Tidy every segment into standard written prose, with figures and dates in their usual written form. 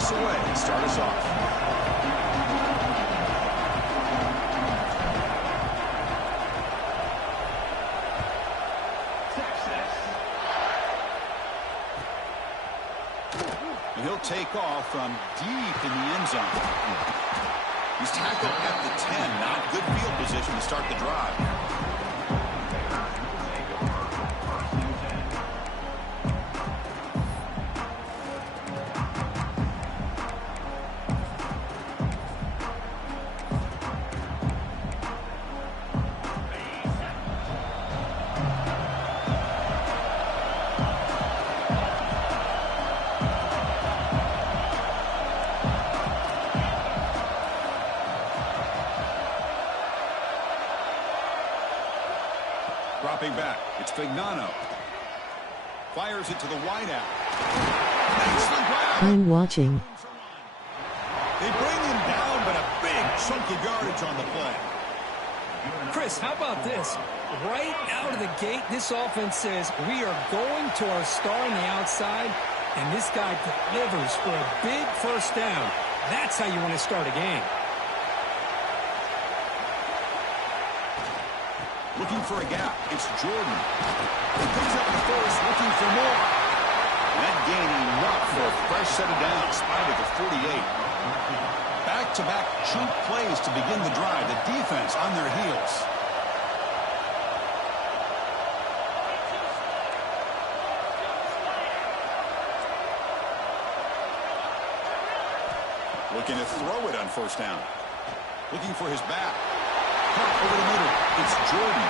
this away and start us off. And he'll take off from deep in the end zone. He's tackled at the 10. Not good field position to start the drive. Dropping back, it's Fignano. Fires it to the wideout. I'm watching. They bring him down, but a big chunk of yardage on the play. Chris, how about this? Right out of the gate, this offense says we are going to our star on the outside, and this guy delivers for a big first down. That's how you want to start a game. Looking for a gap. It's Jordan. He picks up the first, looking for more. That gain enough for a fresh set of downs, spotted at the 48. Back-to-back chunk plays to begin the drive. The defense on their heels. Looking to throw it on first down. Looking for his back. Over the middle, it's Jordan.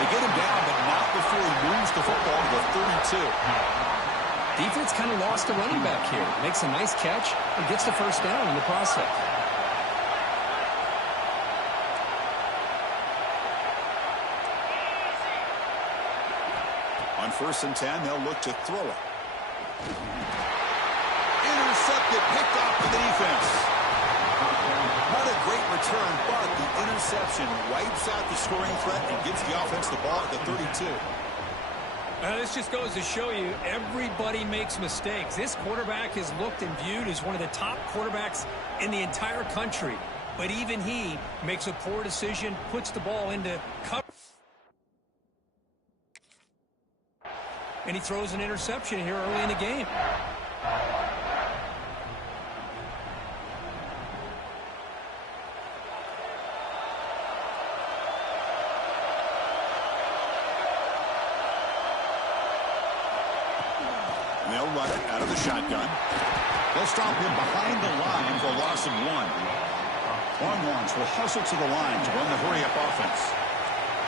They get him down, but not before he moves the football to the 32. Defense kind of lost a running back here. Makes a nice catch and gets the first down in the process. On 1st and 10, they'll look to throw it. Intercepted, picked off by the defense. Not a great return, but the interception wipes out the scoring threat and gives the offense the ball at the 32. This just goes to show you everybody makes mistakes. This quarterback is looked and viewed as one of the top quarterbacks in the entire country. But even he makes a poor decision, puts the ball into cover. And he throws an interception here early in the game. They'll run it out of the shotgun. They'll stop him behind the line for a loss of 1. Longhorns will hustle to the line to run the hurry-up offense.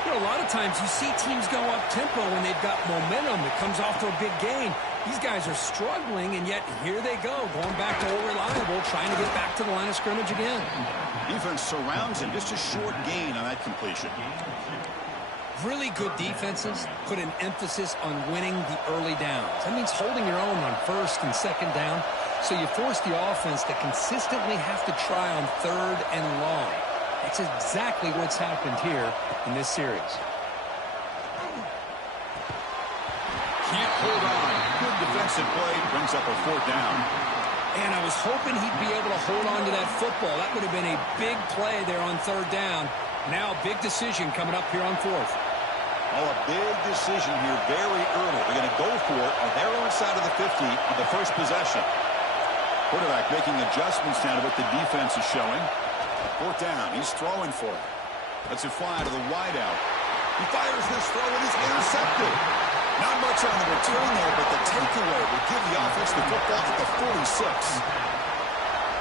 You know, a lot of times you see teams go up-tempo when they've got momentum that comes off for a big gain. These guys are struggling, and yet here they go, going back to old reliable, trying to get back to the line of scrimmage again. Defense surrounds him. Just a short gain on that completion. Really good defenses put an emphasis on winning the early downs. That means holding your own on 1st and 2nd down, so you force the offense to consistently have to try on 3rd and long. That's exactly what's happened here in this series. Can't hold on. Good defensive play. Brings up a 4th down. And I was hoping he'd be able to hold on to that football. That would have been a big play there on 3rd down. Now a big decision coming up here on 4th. Oh, a big decision here very early. They're going to go for it on their own side of the 50 on the first possession. Quarterback making adjustments now to what the defense is showing. 4th down. He's throwing for it. Lets it fly to the wideout. He fires this throw and is intercepted. Not much on the return there, but the takeaway will give the offense the football at the 46.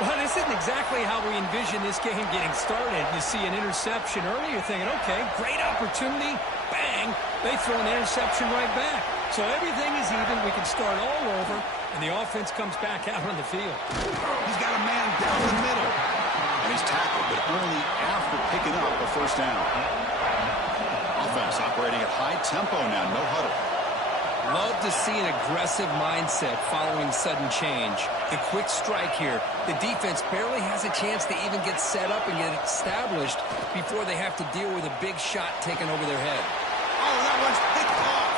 Well, this isn't exactly how we envision this game getting started. You see an interception early, you're thinking, okay, great opportunity. Bang, they throw an interception right back. So everything is even. We can start all over, and the offense comes back out on the field. He's got a man down the middle. And he's tackled, but only after picking up a 1st down. Offense operating at high tempo now, no huddle. Love to see an aggressive mindset following sudden change. The quick strike here. The defense barely has a chance to even get set up and get established before they have to deal with a big shot taken over their head. Oh, that one's picked off.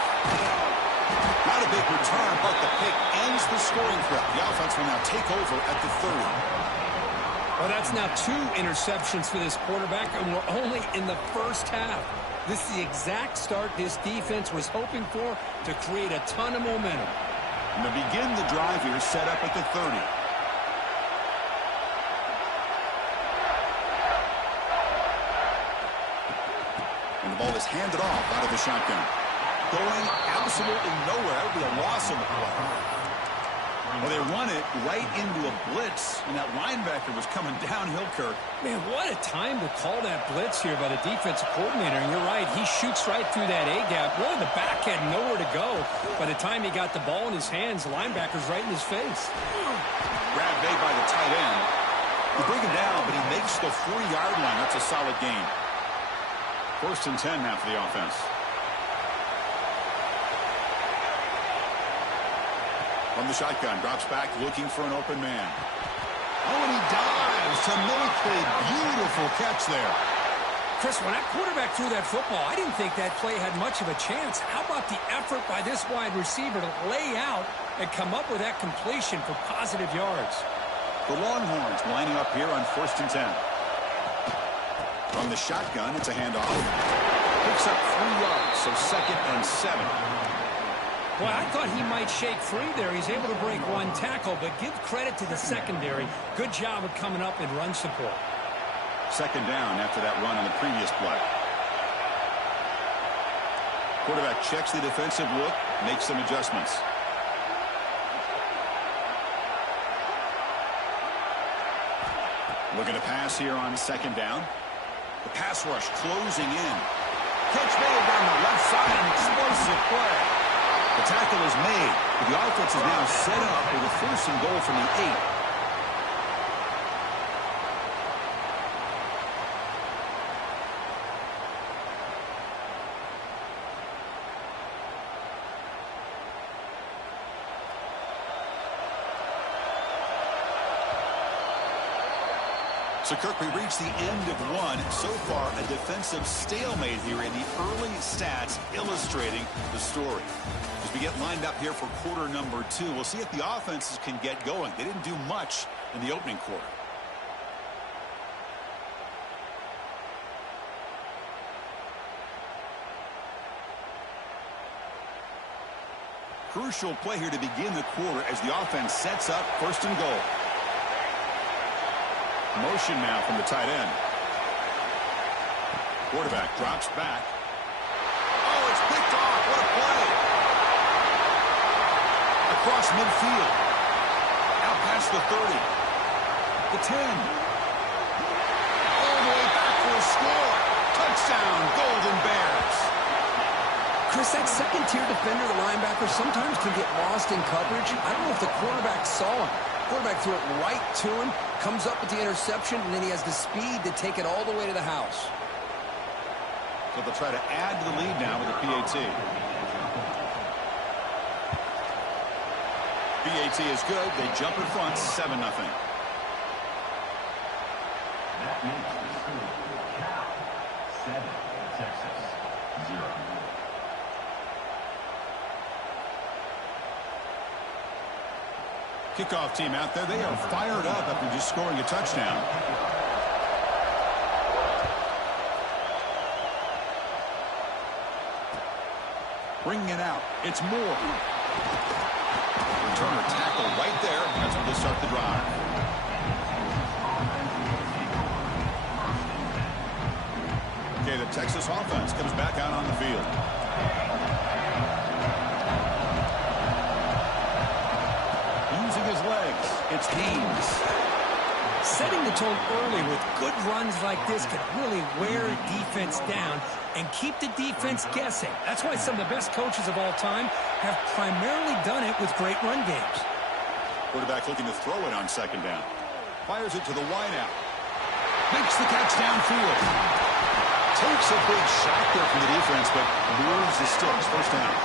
Not a big return, but the pick ends the scoring threat. The offense will now take over at the 30. Well, that's now 2 interceptions for this quarterback, and we're only in the first half. This is the exact start this defense was hoping for to create a ton of momentum. And to begin the drive here, set up at the 30. And the ball is handed off out of the shotgun. Going absolutely nowhere. That would be a loss on the play. Well, they run it right into a blitz, and that linebacker was coming downhill, Kirk. Man, what a time to call that blitz here by the defensive coordinator. And you're right, he shoots right through that A-gap. Really, the back had nowhere to go. By the time he got the ball in his hands, the linebacker's right in his face. Grab made by the tight end. You bring him down, but he makes the 4-yard line. That's a solid gain. 1st and 10 now for the offense. From the shotgun, drops back, looking for an open man. Oh, and he dives to make a beautiful catch there. Chris, when that quarterback threw that football, I didn't think that play had much of a chance. How about the effort by this wide receiver to lay out and come up with that completion for positive yards? The Longhorns lining up here on 1st and 10. From the shotgun, it's a handoff. Picks up 3 yards, so 2nd and 7. Boy, I thought he might shake free there. He's able to break 1 tackle, but give credit to the secondary. Good job of coming up in run support. 2nd down after that run on the previous play. Quarterback checks the defensive look, makes some adjustments. Looking to pass here on 2nd down. The pass rush closing in. Catch made down the left side, an explosive play. The tackle is made, but the offense is now set up with a 1st and goal from the 8. So, Kirk, we reached the end of 1. So far, a defensive stalemate here in the early stats illustrating the story. As we get lined up here for quarter number 2, we'll see if the offenses can get going. They didn't do much in the opening quarter. Crucial play here to begin the quarter as the offense sets up 1st and goal. Motion now from the tight end. Quarterback drops back. Oh, it's picked off. What a play. Across midfield. Out past the 30. The 10. All the way back for a score. Touchdown, Golden Bears. Chris, that second-tier defender, the linebacker, sometimes can get lost in coverage. I don't know if the quarterback saw him. Quarterback threw it right to him, comes up with the interception, and then he has the speed to take it all the way to the house. So they'll try to add to the lead now with the PAT. PAT is good. They jump in front, 7-0. That makes the score Cal 7, Texas 0. Kickoff team out there. They are fired up after just scoring a touchdown. Bringing it out. It's Moore. Returner tackle right there. That's where they start the drive. Okay, the Texas offense comes back out on the field. Using his legs, it's Haynes. Setting the tone early with good runs like this can really wear defense down and keep the defense guessing. That's why some of the best coaches of all time have primarily done it with great run games. Quarterback looking to throw it on 2nd down. Fires it to the wideout. Makes the catch downfield. Takes a big shot there from the defense, but moves the sticks. 1st down.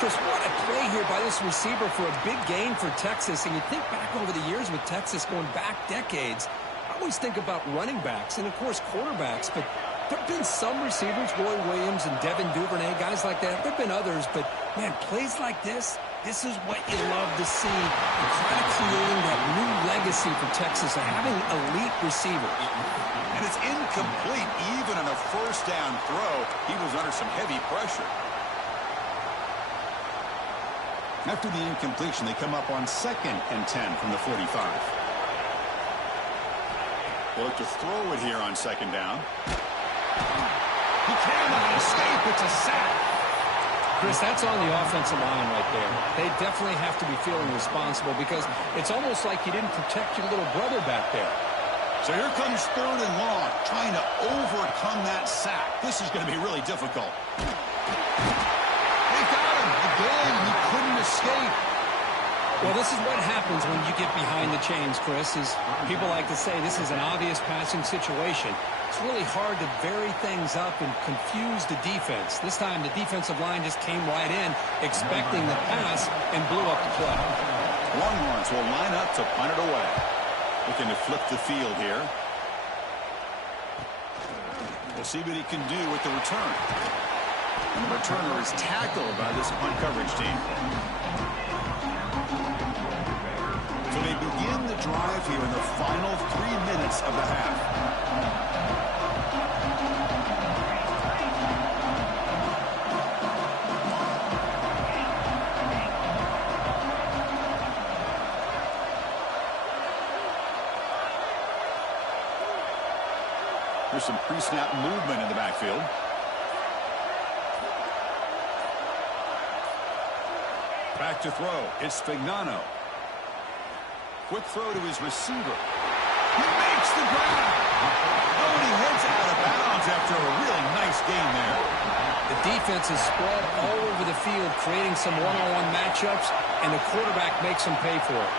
Chris, what a play here by this receiver for a big gain for Texas. And you think back over the years with Texas going back decades, I always think about running backs and, of course, quarterbacks. But there have been some receivers, Roy Williams and Devin Duvernay, guys like that. There have been others, but Man, plays like this is what you love to see. And kind of creating that new legacy for Texas of having elite receivers. And it's incomplete. Even on a first down throw, he was under some heavy pressure. After the incompletion, they come up on 2nd and 10 from the 45. They look to throw it here on 2nd down. He cannot escape. It's a sack. Chris, that's on the offensive line right there. They definitely have to be feeling responsible because it's almost like you didn't protect your little brother back there. So here comes 3rd and long, trying to overcome that sack. This is going to be really difficult. They got him again. He couldn't escape. Well, this is what happens when you get behind the chains, Chris, is people like to say this is an obvious passing situation. It's really hard to vary things up and confuse the defense. This time, the defensive line just came right in, expecting the pass, and blew up the play. Longhorns will line up to punt it away. Looking to flip the field here. We'll see what he can do with the return. And the returner is tackled by this punt coverage team. So they begin the drive here in the final 3 minutes of the half. There's some pre-snap movement in the backfield. Back to throw. It's Fagnano. Quick throw to his receiver. He makes the grab. Oh, and he heads out of bounds after a really nice gain there. The defense is spread all over the field, creating some one-on-one matchups, and the quarterback makes them pay for it.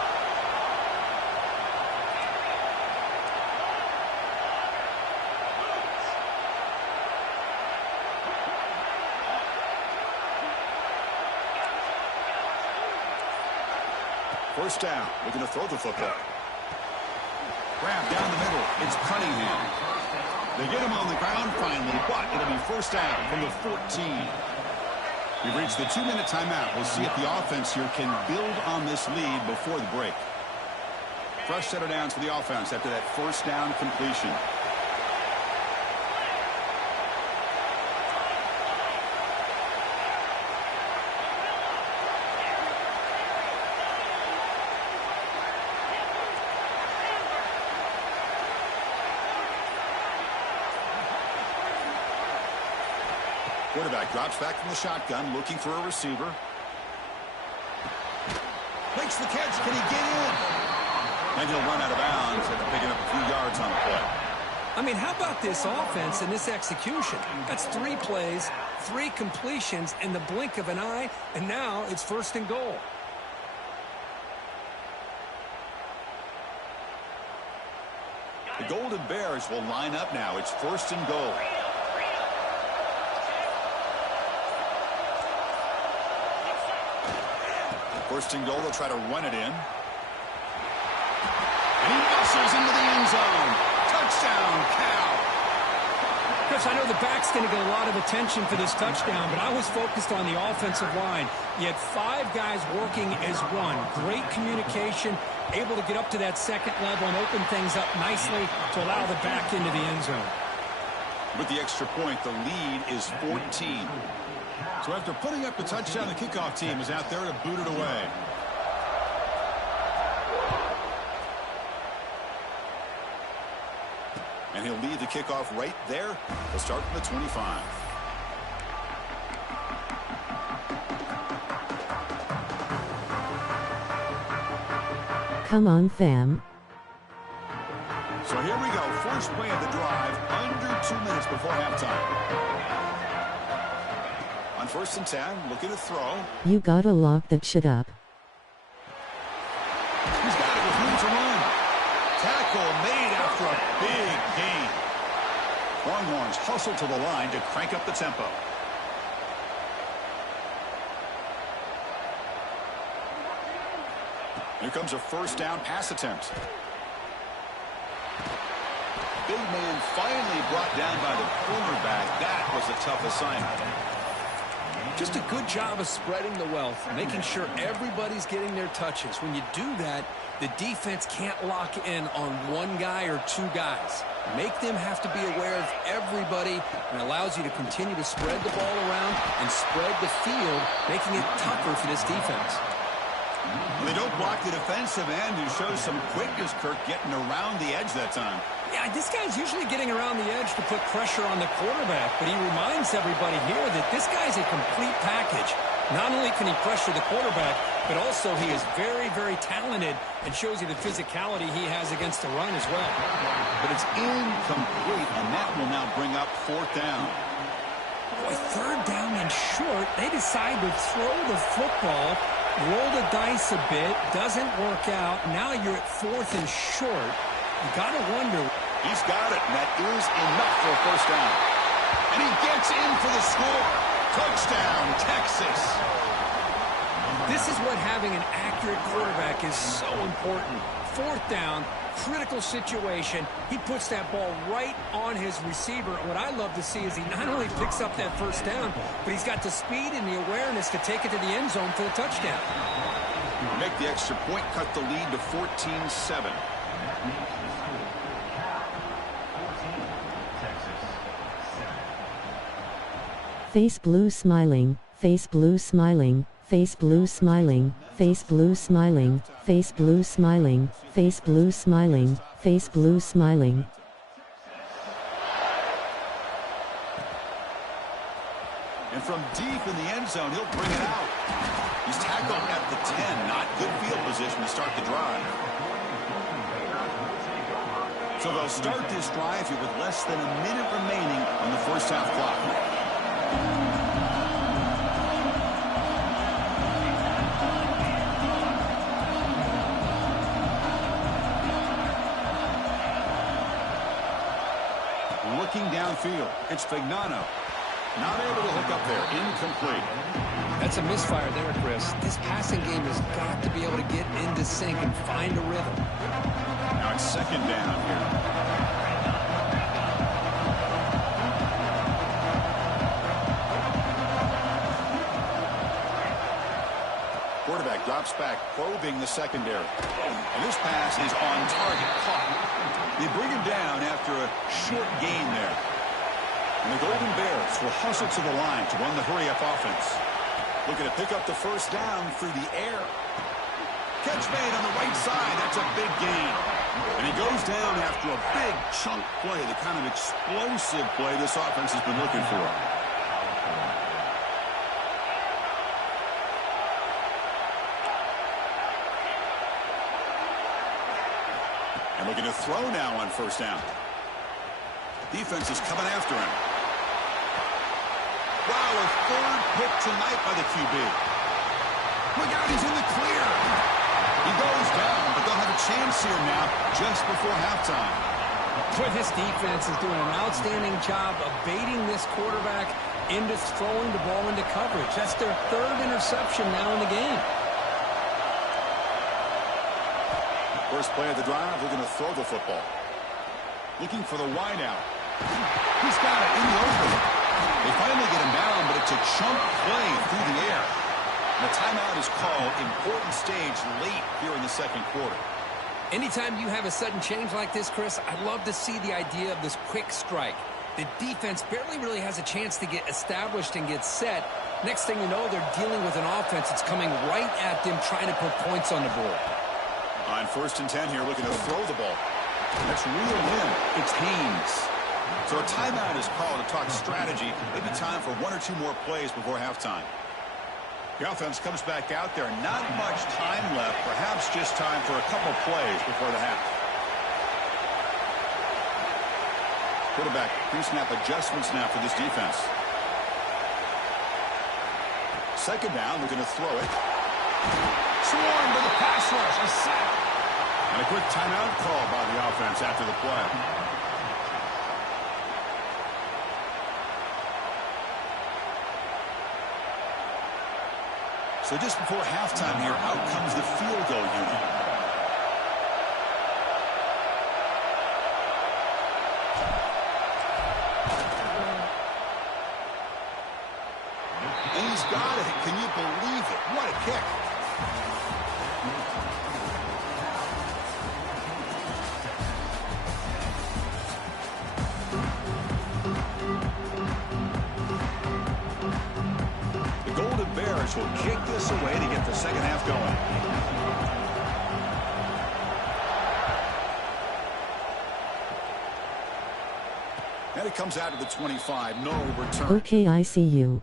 First down, looking to throw the football. Grab down the middle. It's Cunningham. They get him on the ground finally, but it'll be first down from the 14. We've reached the 2-minute timeout. We'll see if the offense here can build on this lead before the break. Fresh set of downs for the offense after that first down completion. Quarterback drops back from the shotgun, looking for a receiver. Makes the catch. Can he get in? And he'll run out of bounds after picking up a few yards on the play. I mean, how about this offense and this execution? That's 3 plays, 3 completions in the blink of an eye, and now it's 1st and goal. The Golden Bears will line up now. It's 1st and goal. First and goal, they'll try to run it in. And he muscles into the end zone. Touchdown, Cal. Chris, I know the back's going to get a lot of attention for this touchdown, but I was focused on the offensive line. You had 5 guys working as one. Great communication, able to get up to that 2nd level and open things up nicely to allow the back into the end zone. With the extra point, the lead is 14. So after putting up the touchdown, the kickoff team is out there to boot it away. And he'll lead the kickoff right there. He'll start from the 25. Come on, fam. So here we go. First play of the drive, under 2 minutes before halftime. On 1st and 10, looking to throw. You gotta lock that shit up. He's got it with room to run. Tackle made after a big gain. Longhorns hustle to the line to crank up the tempo. Here comes a first down pass attempt. Big man finally brought down by the cornerback. That was a tough assignment. Just a good job of spreading the wealth, making sure everybody's getting their touches. When you do that, the defense can't lock in on one guy or two guys. Make them have to be aware of everybody, and allows you to continue to spread the ball around and spread the field, making it tougher for this defense. They don't block the defensive end, who shows some quickness, Kirk, getting around the edge that time. Yeah, this guy's usually getting around the edge to put pressure on the quarterback, but he reminds everybody here that this guy's a complete package. Not only can he pressure the quarterback, but also he is very, very talented and shows you the physicality he has against the run as well. But it's incomplete, and that will now bring up 4th down. Boy, 3rd down and short. They decide to throw the football, roll the dice a bit, doesn't work out. Now you're at 4th and short. You got to wonder. He's got it, and that is enough for a 1st down. And he gets in for the score. Touchdown, Texas. This is what having an accurate quarterback is so important. 4th down, critical situation. He puts that ball right on his receiver. What I love to see is he not only picks up that 1st down, but he's got the speed and the awareness to take it to the end zone for the touchdown. Make the extra point, cut the lead to 14-7. Face blue smiling, face blue smiling, face blue smiling, face blue smiling, face blue smiling, face blue smiling, face blue smiling. And from deep in the end zone, he'll bring it out. He's tackled at the 10. Not good field position to start the drive. So they'll start this drive here with less than a minute remaining on the 1st half clock. Looking downfield, it's Fagnano. Not able to hook up there. Incomplete. That's a misfire there, Chris. This passing game has got to be able to get into sync and find a rhythm. Now it's 2nd down here. Quarterback drops back, probing the secondary. And this pass is on target, caught. They bring him down after a short gain there. And the Golden Bears will hustle to the line to run the hurry-up offense. Looking to pick up the 1st down through the air. Catch made on the right side. That's a big gain. And he goes down after a big chunk play, the kind of explosive play this offense has been looking for. And looking to throw now on 1st down. Defense is coming after him. Wow, a 3rd pick tonight by the QB. Look out, he's in the clear. He goes down, but they'll have a chance here now just before halftime. Boy, this defense is doing an outstanding job of baiting this quarterback into throwing the ball into coverage. That's their 3rd interception now in the game. First play of the drive, they're going to throw the football. Looking for the wide out. He's got it in the open. They finally get him down, but it's a chunk play through the air. And the timeout is called. Important stage late here in the 2nd quarter. Anytime you have a sudden change like this, Chris, I'd love to see the idea of this quick strike. The defense barely really has a chance to get established and get set. Next thing you know, they're dealing with an offense that's coming right at them, trying to put points on the board. On 1st and 10 here, looking to throw the ball. That's reeled in. It's Haynes. So a timeout is called to talk strategy. Maybe time for 1 or 2 more plays before halftime. The offense comes back out there. Not much time left. Perhaps just time for a couple plays before the half. Quarterback pre-snap adjustments now for this defense. 2nd down, looking to throw it. Swarmed by the pass rush. A sack. And a quick timeout call by the offense after the play. So just before halftime here, out comes the field goal unit. And got it. Can you believe it? What a kick. The Golden Bears will kick this away to get the second half going. And it comes out to the 25. No return. Okay, I see you.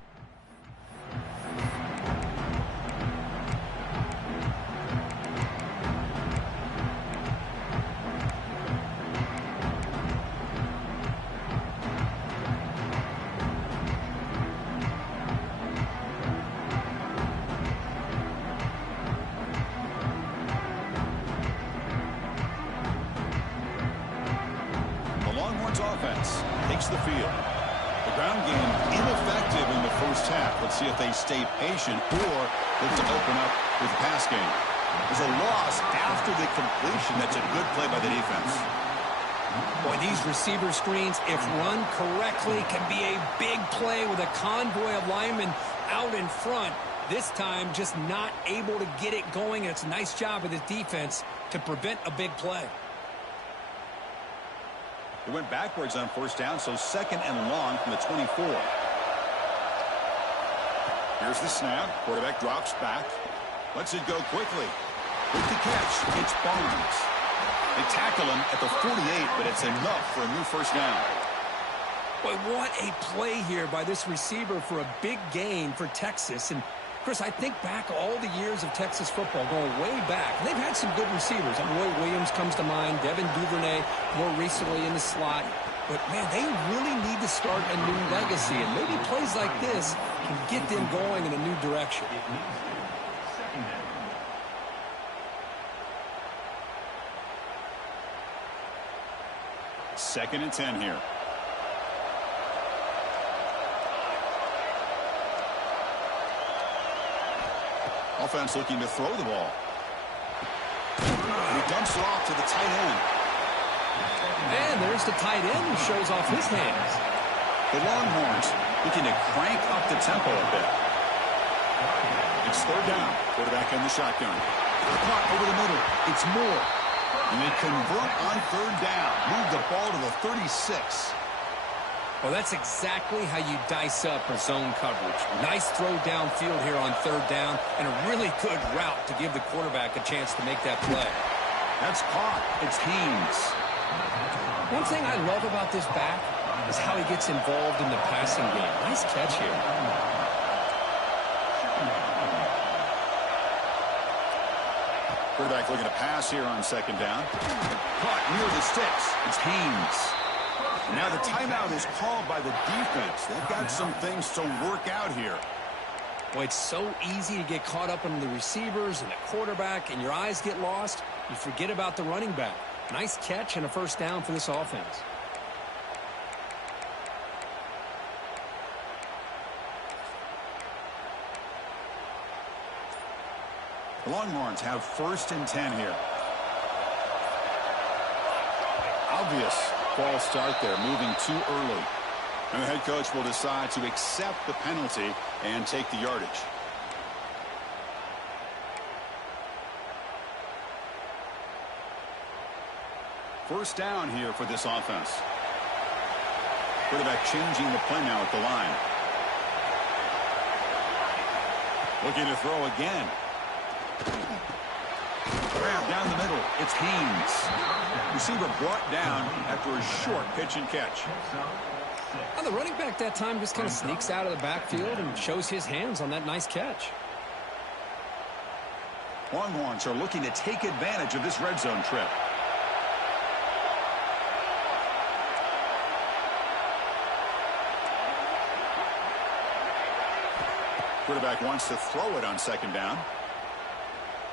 Offense takes the field. The ground game ineffective in the first half. Let's see if they stay patient or look to open up with the pass game. There's a loss after the completion. That's a good play by the defense. Boy, these receiver screens, if run correctly, can be a big play with a convoy of linemen out in front. This time, just not able to get it going. And it's a nice job of the defense to prevent a big play. It went backwards on first down, so second and long from the 24. Here's the snap. Quarterback drops back. Lets it go quickly. With the catch, it's Barnes. They tackle him at the 48, but it's enough for a new first down. Boy, what a play here by this receiver for a big gain for Texas. And Chris, I think back all the years of Texas football, going way back. They've had some good receivers. Roy Williams comes to mind, Devin Duvernay more recently in the slot. But, man, they really need to start a new legacy. And maybe plays like this can get them going in a new direction. Second and 10 here. Offense looking to throw the ball. He dumps it off to the tight end. And there's the tight end who shows off his hands. The Longhorns looking to crank up the tempo a bit. It's third down. Quarterback in the shotgun. Caught over the middle. It's Moore. And they convert on third down. Move the ball to the 36. Well, that's exactly how you dice up a zone coverage. Nice throw downfield here on third down, and a really good route to give the quarterback a chance to make that play. That's caught. It's Haynes. One thing I love about this back is how he gets involved in the passing game. Nice catch here. Quarterback looking to pass here on second down. Caught near the sticks. It's Haynes. Now the timeout is called by the defense. They've got some things to work out here. Boy, it's so easy to get caught up in the receivers and the quarterback, and your eyes get lost. You forget about the running back. Nice catch and a first down for this offense. The Longhorns have first and 10 here. Obvious false start there, moving too early. And the head coach will decide to accept the penalty and take the yardage. First down here for this offense. Quarterback changing the play now at the line. Looking to throw again. Grab down the middle. It's Haynes. Receiver brought down after a short pitch and catch. Well, the running back that time just kind of sneaks out of the backfield and shows his hands on that nice catch. Longhorns are looking to take advantage of this red zone trip. Quarterback wants to throw it on second down.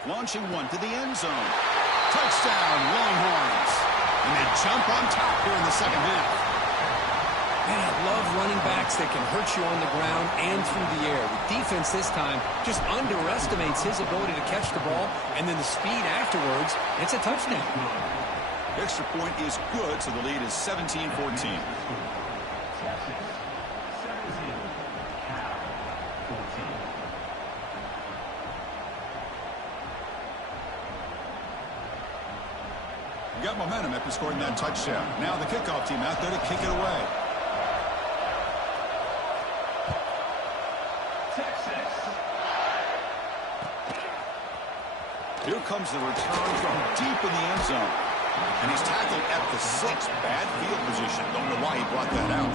Launching one to the end zone. Touchdown, Longhorns. And they jump on top here in the second half. Man, I love running backs that can hurt you on the ground and through the air. The defense this time just underestimates his ability to catch the ball, and then the speed afterwards, it's a touchdown. The extra point is good, so the lead is 17-14. got momentum after scoring that touchdown. Now the kickoff team out there to kick it away. Here comes the return from deep in the end zone. And he's tackled at the 6. Bad field position. Don't know why he brought that out.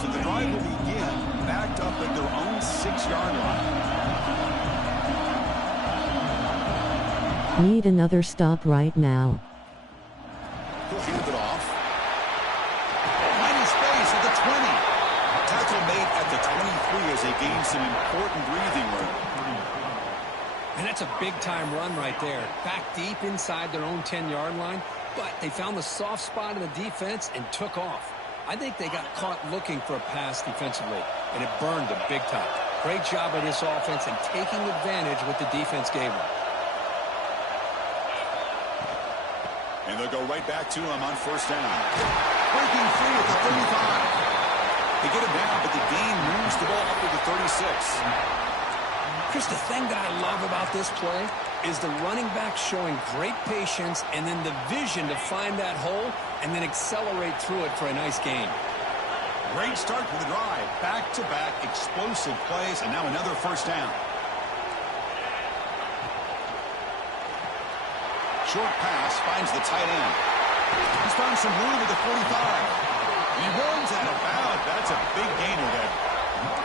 So the drive will begin backed up at their own 6-yard line. Need another stop right now. He'll hand it off. Finding space at the 20. Tackle made at the 23 as they gain some important breathing room. And that's a big-time run right there. Back deep inside their own 10-yard line, but they found the soft spot in the defense and took off. I think they got caught looking for a pass defensively, and it burned them big time. Great job by this offense and taking advantage what the defense gave them. And they'll go right back to him on first down. Breaking free at the 35. They get him down, but the gain moves the ball up to the 36. Chris, the thing that I love about this play is the running back showing great patience and then the vision to find that hole and then accelerate through it for a nice gain. Great start for the drive. Back-to-back explosive plays, and now another first down. Short pass finds the tight end. He's found some room at the 45. He runs out of bounds. That's a big gainer there.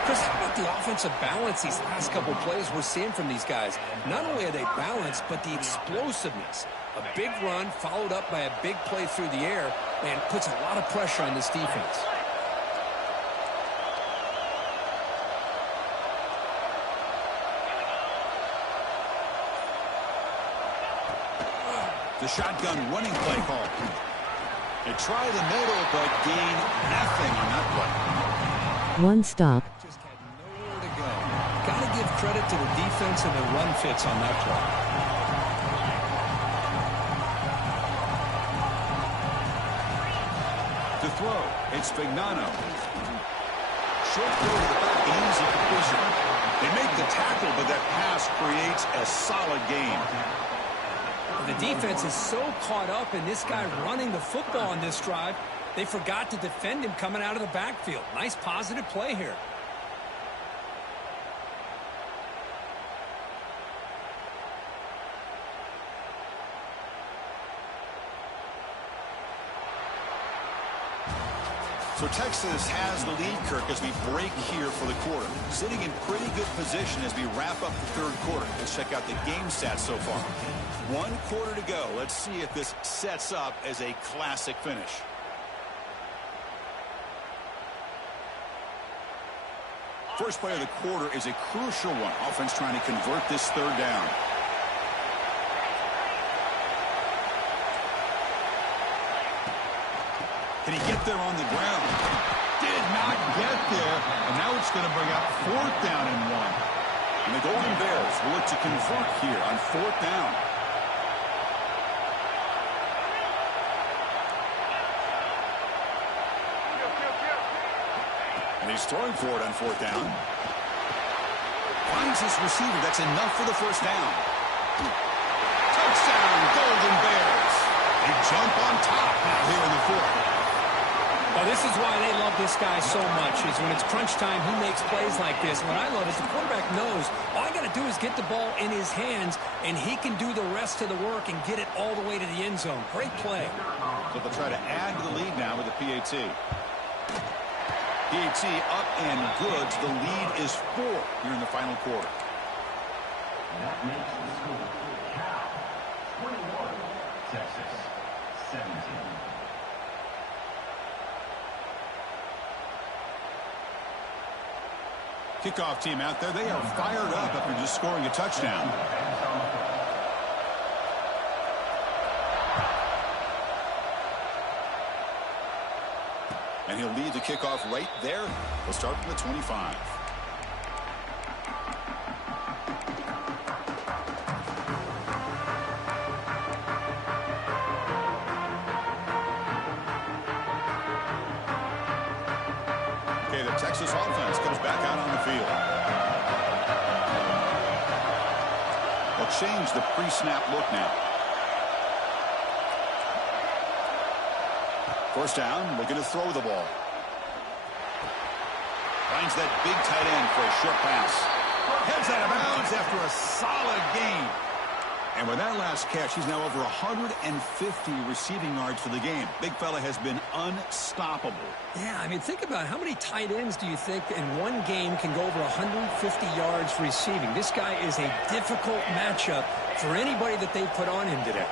Chris, how about the offensive balance these last couple plays we're seeing from these guys? Not only are they balanced, but the explosiveness. A big run followed up by a big play through the air, and puts a lot of pressure on this defense. The shotgun running play call. They try the middle, but gain nothing on that play. One stop. Just had nowhere to go. Got to give credit to the defense and the run fits on that play. To throw, it's Vignano. Short throw to the back, easy completion. They make the tackle, but that pass creates a solid gain. The defense is so caught up in this guy running the football on this drive, they forgot to defend him coming out of the backfield. Nice positive play here. So Texas has the lead, Kirk, as we break here for the quarter. Sitting in pretty good position as we wrap up the third quarter. Let's check out the game stats so far. 1 quarter to go. Let's see if this sets up as a classic finish. First play of the quarter is a crucial one. Offense trying to convert this third down. Can he get there on the ground? Did not get there. And now it's going to bring up 4th down and 1. And the Golden Bears will look to convert here on 4th down. And he's throwing for it on 4th down. Finds his receiver. That's enough for the first down. Touchdown, Golden Bears. They jump on top now here in the 4th. Well, this is why they love this guy so much, is when it's crunch time, he makes plays like this. What I love is the quarterback knows all I got to do is get the ball in his hands, and he can do the rest of the work and get it all the way to the end zone. Great play. So they'll try to add to the lead now with the PAT. PAT up and good. The lead is 4 here in the final quarter. That makes the score Cal 21, Texas 17. Kickoff team out there. They are fired up after just scoring a touchdown. And he'll lead the kickoff right there. We'll start from the 25. Texas offense comes back out on the field. They'll change the pre-snap look now. First down, looking to throw the ball. Finds that big tight end for a short pass. Heads out of bounds after a solid gain. And with that last catch, he's now over 150 receiving yards for the game. Big fella has been unstoppable. Yeah, I mean, think about how many tight ends do you think in one game can go over 150 yards receiving? This guy is a difficult matchup for anybody that they put on him today.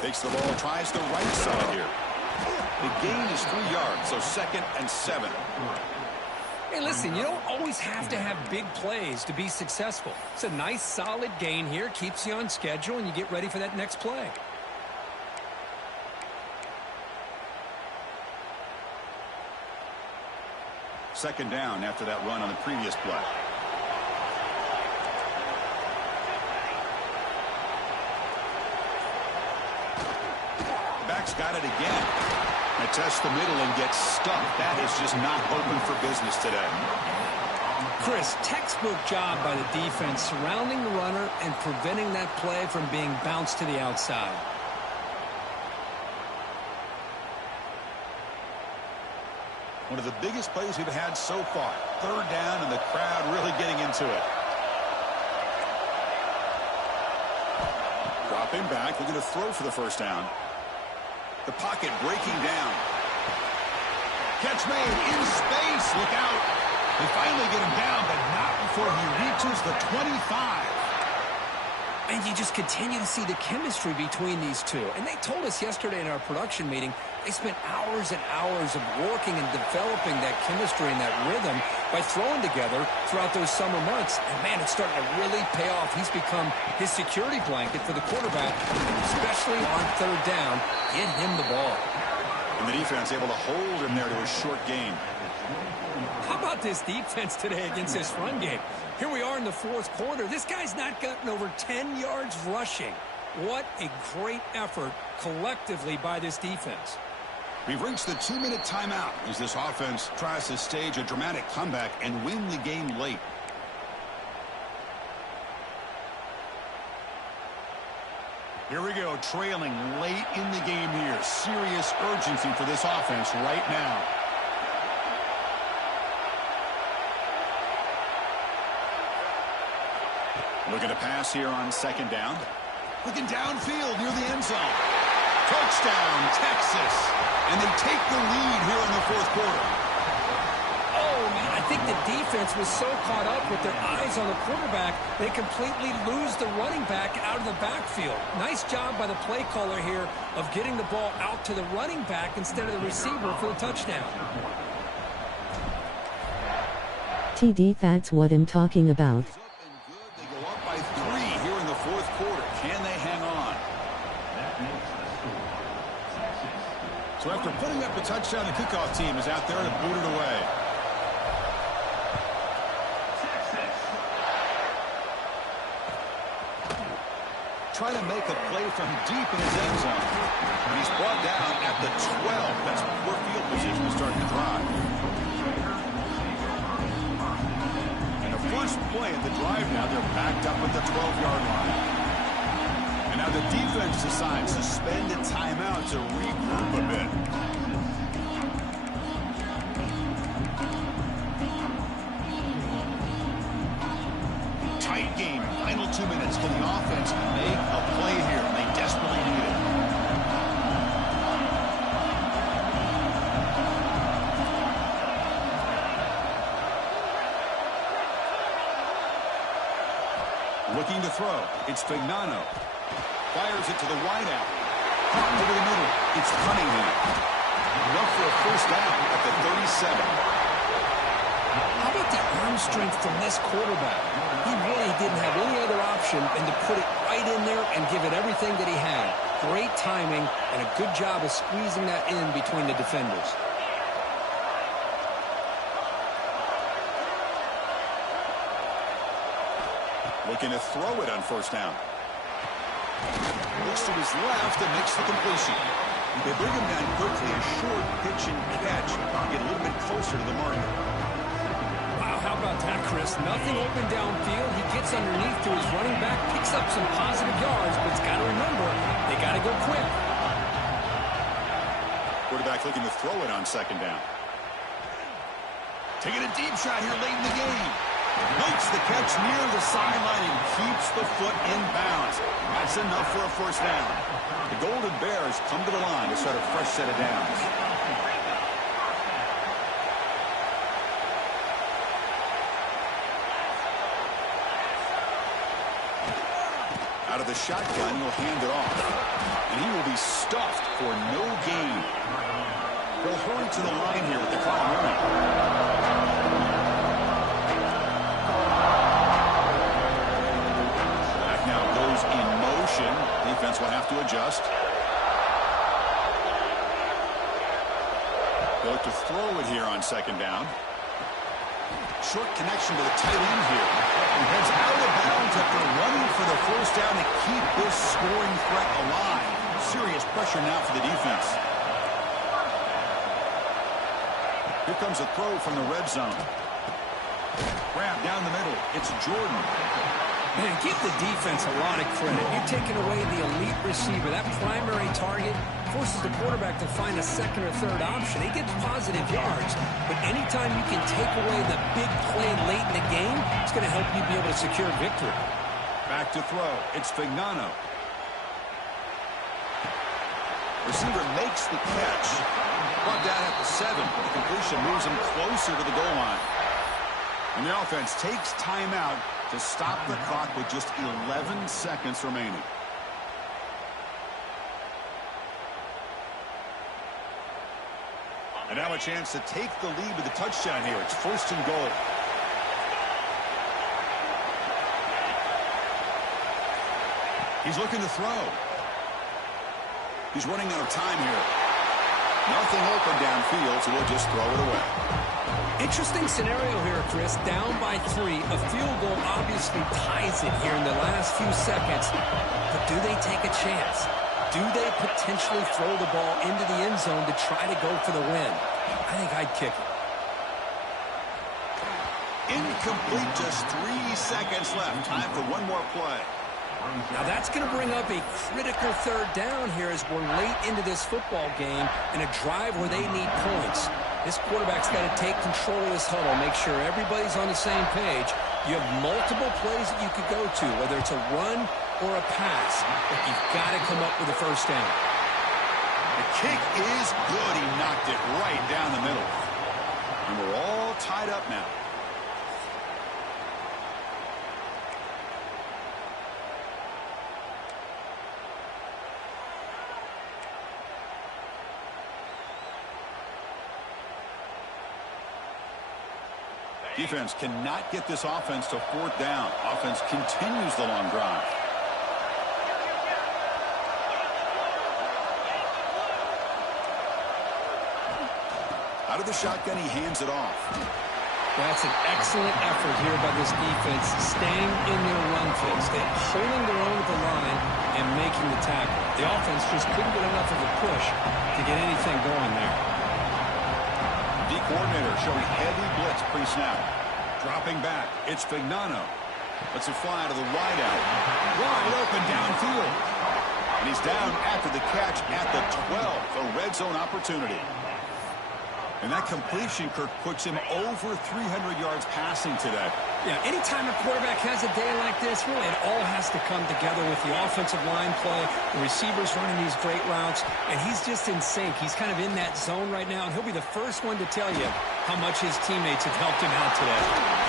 Takes the ball, tries the right side here. The gain is 3 yards, so 2nd and 7. Hey, listen, you don't always have to have big plays to be successful. It's a nice, solid gain here, keeps you on schedule, and you get ready for that next play. Second down after that run on the previous play. Back's got it again. They test the middle and get stuck. That is just not open for business today. Chris, textbook job by the defense surrounding the runner and preventing that play from being bounced to the outside. One of the biggest plays we've had so far. Third down and the crowd really getting into it. Dropping back, looking to throw for the first down. The pocket breaking down. Catch made in space. Look out. They finally get him down, but not before he reaches the 25. And you just continue to see the chemistry between these two. And they told us yesterday in our production meeting, they spent hours and hours of working and developing that chemistry and that rhythm by throwing together throughout those summer months. And, man, it's starting to really pay off. He's become his security blanket for the quarterback, especially on third down. Get him the ball. And the defense able to hold him there to a short gain. How about this defense today against this run game? Here we are in the fourth quarter. This guy's not gotten over 10 yards rushing. What a great effort collectively by this defense. We've reached the 2-minute timeout as this offense tries to stage a dramatic comeback and win the game late. Here we go, trailing late in the game here. Serious urgency for this offense right now. Looking to pass here on second down. Looking downfield near the end zone. Touchdown, Texas. And they take the lead here in the fourth quarter. Oh, man, I think the defense was so caught up with their eyes on the quarterback, they completely lose the running back out of the backfield. Nice job by the play caller here of getting the ball out to the running back instead of the receiver for the touchdown. TD, that's what I'm talking about. They go up by 3 here in the fourth quarter. Can they hang on? So after putting up a touchdown, the kickoff team is out there to boot it away. Trying to make a play from deep in his end zone. And he's brought down at the 12. That's poor field position to start the drive. And the first play of the drive now, they're backed up at the 12-yard line. And now the defense decides to spend a timeout to regroup a bit. Tight game, final 2 minutes. Can the offense make a play here? They desperately need it. Looking to throw. It's Fagnano. Fires it to the wideout. Over the middle. It's Cunningham. Enough for a first down at the 37. How about the arm strength from this quarterback? He really didn't have any other option than to put it right in there and give it everything that he had. Great timing and a good job of squeezing that in between the defenders. Looking to throw it on first down. Looks to his left and makes the completion. They bring him down quickly, a short pitch and catch to get a little bit closer to the marker. Wow, how about that, Chris? Nothing open downfield. He gets underneath to his running back, picks up some positive yards, but it's got to remember, they got to go quick. Quarterback looking to throw it on second down. Taking a deep shot here late in the game. Makes the catch near the sideline and keeps the foot in bounds. That's enough for a first down. The Golden Bears come to the line to start a fresh set of downs. Out of the shotgun, he'll hand it off. And he will be stuffed for no gain. They'll hurry to the line here with the clock running. Back now goes in motion. Defense will have to adjust. They'll look to throw it here on second down. Short connection to the tight end here. He heads out of bounds after running for the first down to keep this scoring threat alive. Serious pressure now for the defense. Here comes a throw from the red zone. Grab down the middle. It's Jordan. Man, give the defense a lot of credit. You're taking away the elite receiver. That primary target forces the quarterback to find a second or third option. He gets positive yards, but anytime you can take away the big play late in the game, it's going to help you be able to secure victory. Back to throw. It's Fignano. Receiver makes the catch. Brought down at the 7. The completion moves him closer to the goal line. And the offense takes timeout to stop the clock with just 11 seconds remaining. And now a chance to take the lead with a touchdown here. It's first and goal. He's looking to throw. He's running out of time here. Nothing open downfield, so we'll just throw it away. Interesting scenario here, Chris. Down by 3. A field goal obviously ties it here in the last few seconds. But do they take a chance? Do they potentially throw the ball into the end zone to try to go for the win? I think I'd kick it. Incomplete, just 3 seconds left. Time for one more play. Now that's going to bring up a critical third down here as we're late into this football game in a drive where they need points. This quarterback's got to take control of this huddle, make sure everybody's on the same page. You have multiple plays that you could go to, whether it's a run or a pass, but you've got to come up with a first down. The kick is good. He knocked it right down the middle. And we're all tied up now. Defense cannot get this offense to fourth down. Offense continues the long drive. Out of the shotgun, he hands it off. That's an excellent effort here by this defense, staying in their run phase. They're holding their own at the line and making the tackle. The offense just couldn't get enough of a push to get anything going there. D coordinator showing heavy blitz pre-snap. Dropping back. It's Fignano. Lets it fly to the wideout. Wide open downfield. And he's down after the catch at the 12. A red zone opportunity. And that completion, Kirk, puts him over 300 yards passing today. Yeah, anytime a quarterback has a day like this, really it all has to come together with the offensive line play, the receivers running these great routes, and he's just in sync. He's kind of in that zone right now, and he'll be the first one to tell you how much his teammates have helped him out today.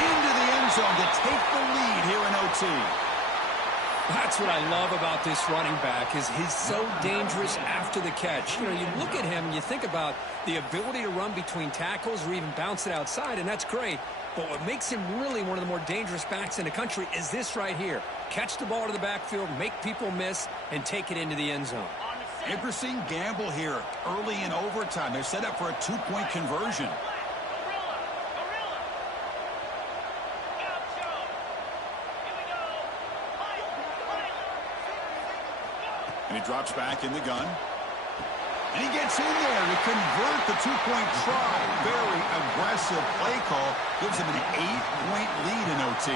Into the end zone to take the lead here in OT. That's what I love about this running back is he's so dangerous after the catch. You know, you look at him and you think about the ability to run between tackles or even bounce it outside, and that's great. But what makes him really one of the more dangerous backs in the country is this right here. Catch the ball to the backfield, make people miss, and take it into the end zone. Interesting gamble here early in overtime. They're set up for a 2-point conversion. And he drops back in the gun. And he gets in there to convert the two-point try. Very aggressive play call. Gives him an 8-point lead in OT.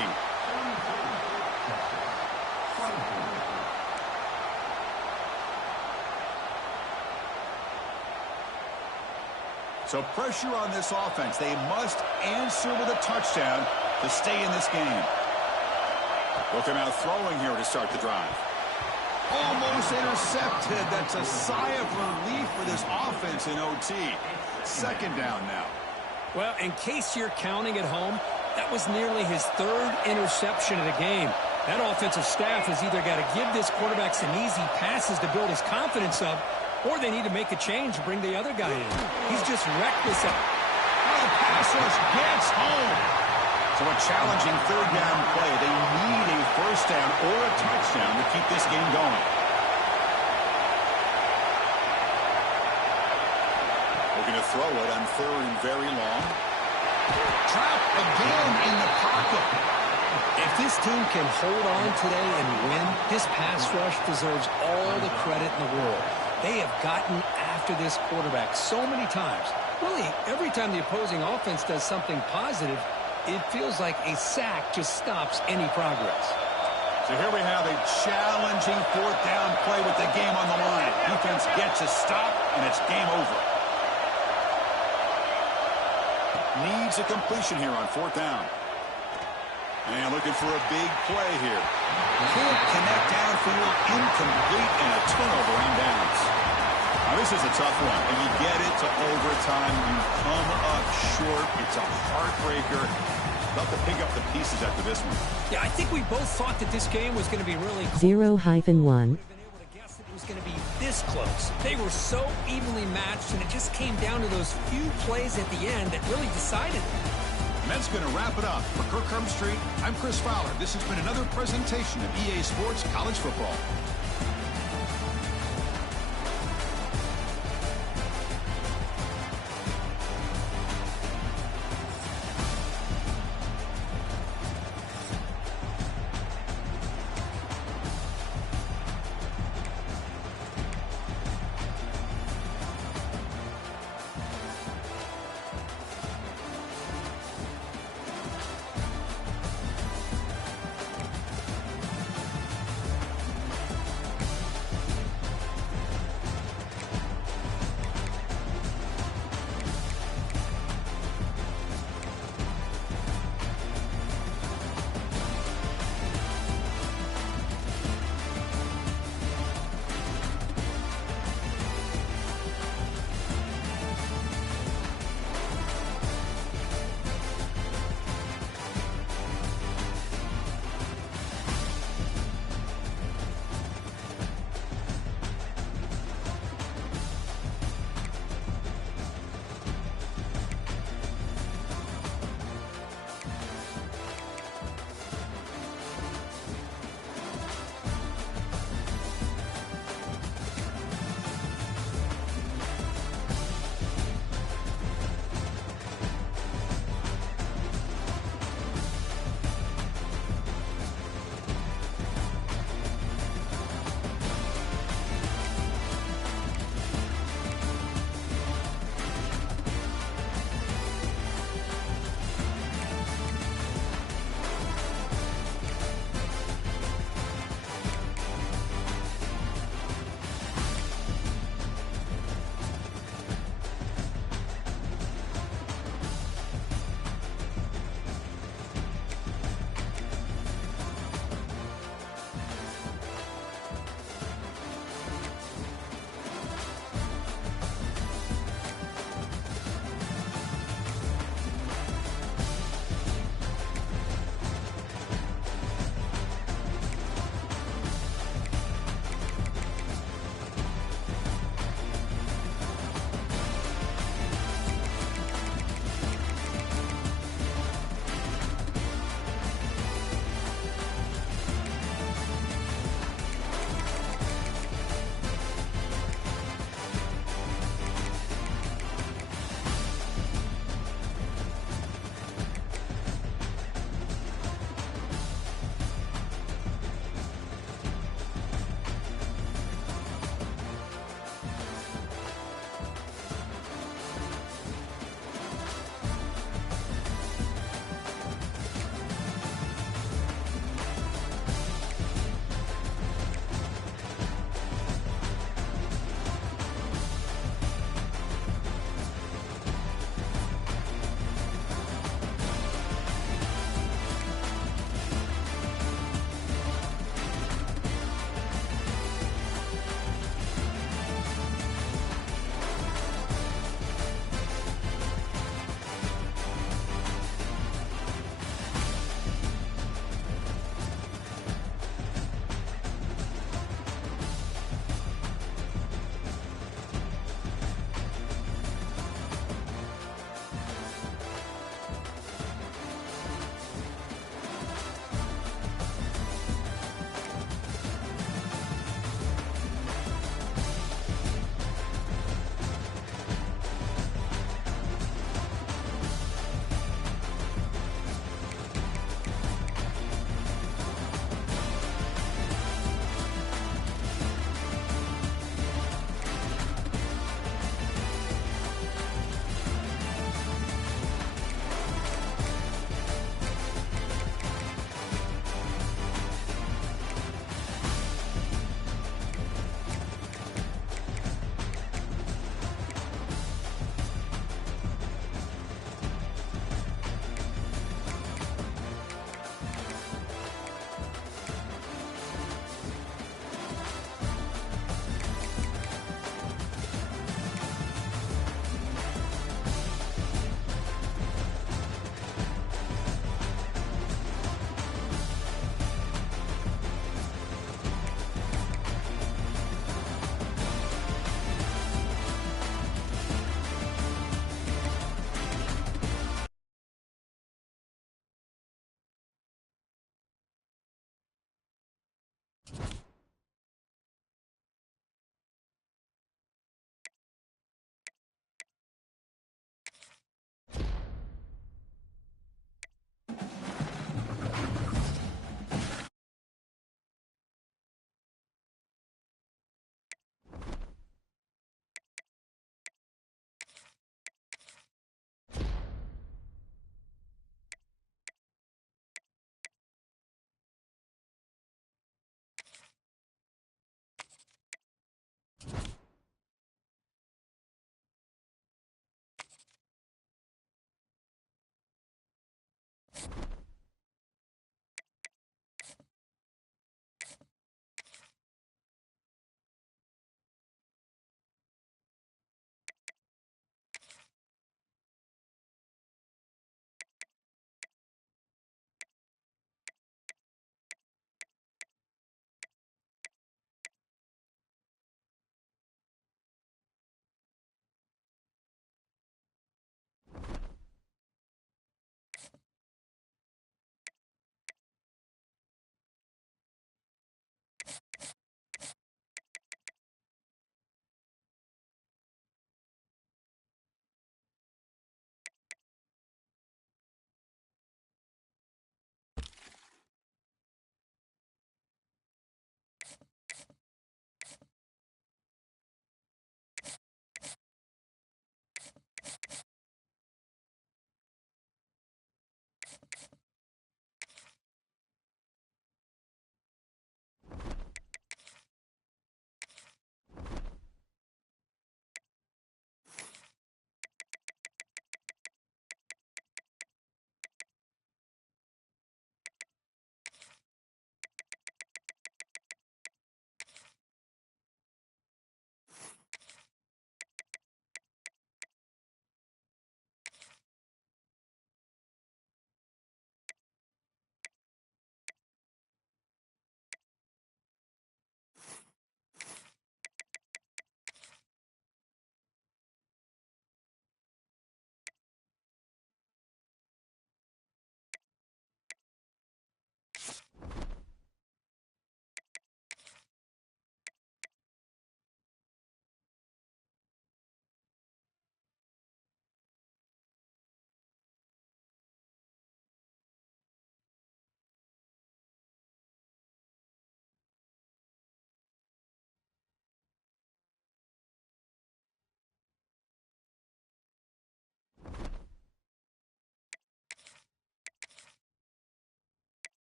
So pressure on this offense. They must answer with a touchdown to stay in this game. Looking out throwing here to start the drive. Almost intercepted. That's a sigh of relief for this offense in OT. Second down now. Well, in case you're counting at home, that was nearly his third interception of the game. That offensive staff has either got to give this quarterback some easy passes to build his confidence up, or they need to make a change and bring the other guy in. He's just reckless. Oh, the pass rush gets home. So a challenging third down play. They need a first down or a touchdown to keep this game going. Looking to throw it on third and very long. Trapped again in the pocket. If this team can hold on today and win, this pass rush deserves all the credit in the world. They have gotten after this quarterback so many times. Really, every time the opposing offense does something positive, it feels like a sack just stops any progress. So here we have a challenging fourth down play with the game on the line. Defense gets a stop, and it's game over. Needs a completion here on fourth down. And looking for a big play here. Can't connect downfield, incomplete, and a turnover on downs. Now this is a tough one. And you get it to overtime. You come up short. It's a heartbreaker. About to pick up the pieces after this one. Yeah, I think we both thought that this game was going to be really close. 0-1. Been able to guess that it was going to be this close. They were so evenly matched, and it just came down to those few plays at the end that really decided it. And that's going to wrap it up. For Kirk Street, I'm Chris Fowler. This has been another presentation of EA Sports College Football.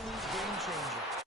absolute game changer.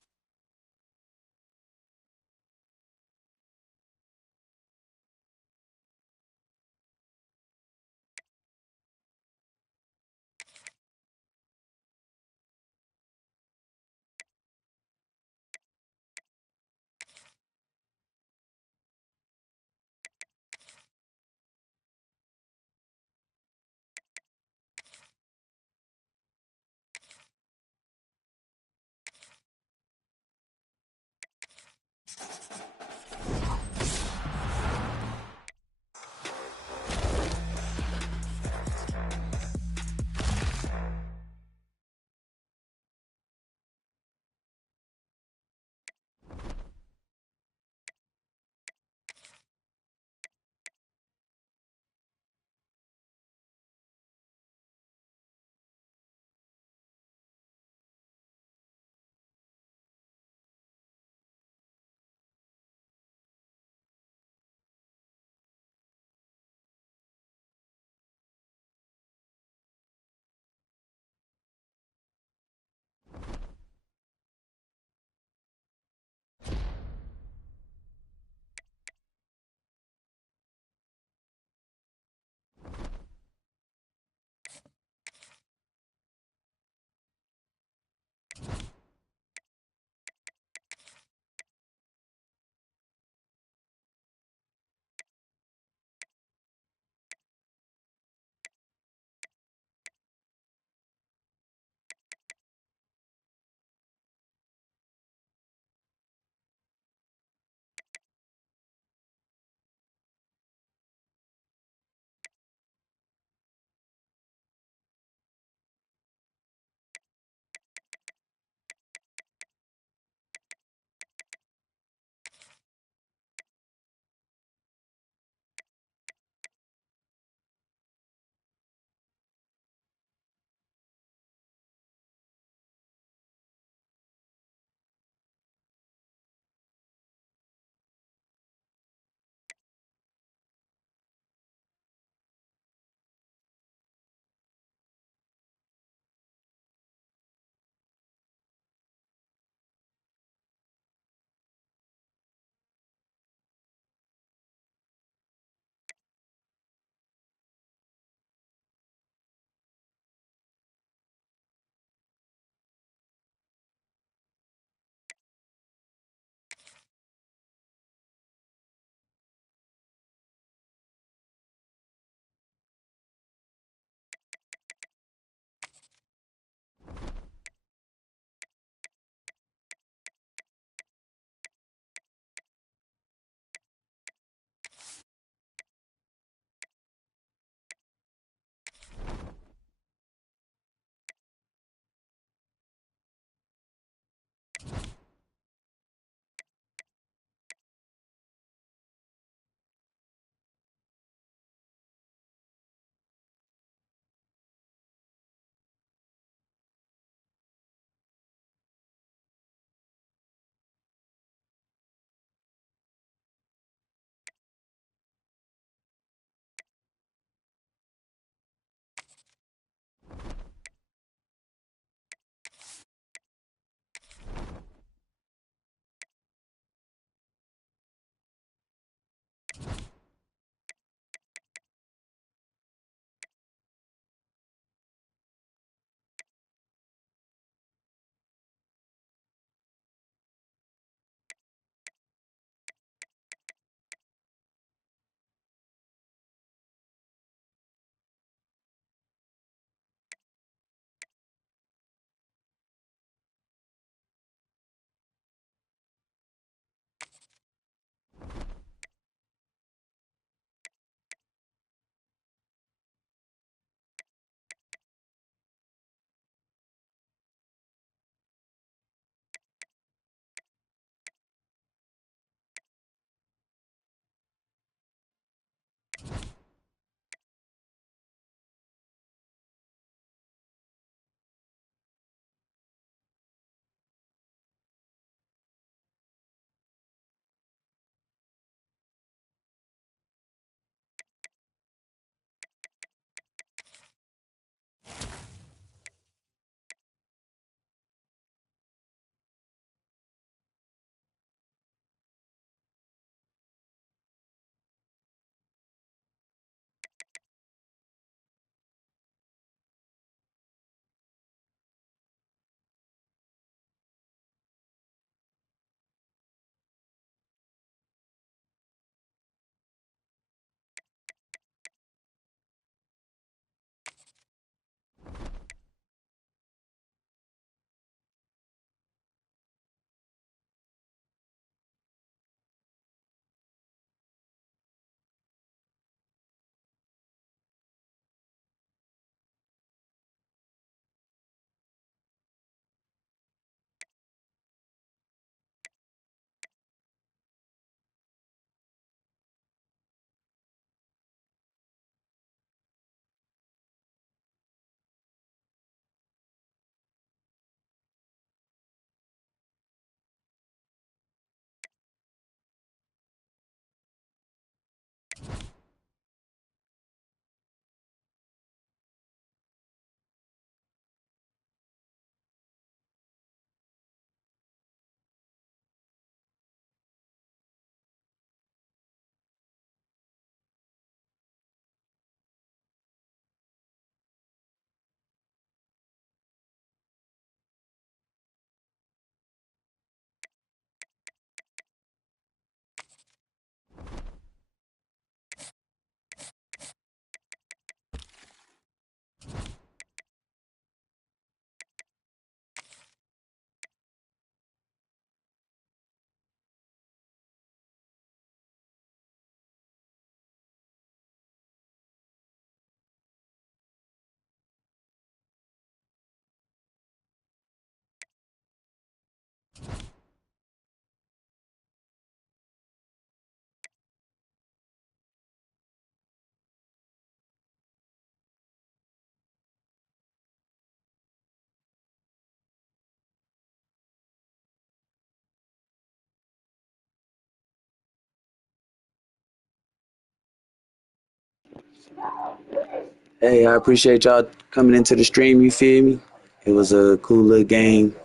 Hey, I appreciate y'all coming into the stream. You feel me? It was a cool little game.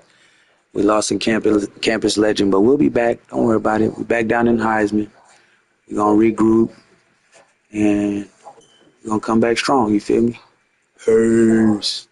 We lost in campus legend, but we'll be back. Don't worry about it. We're back down in Heisman. We're gonna regroup and we're gonna come back strong. You feel me? Peace.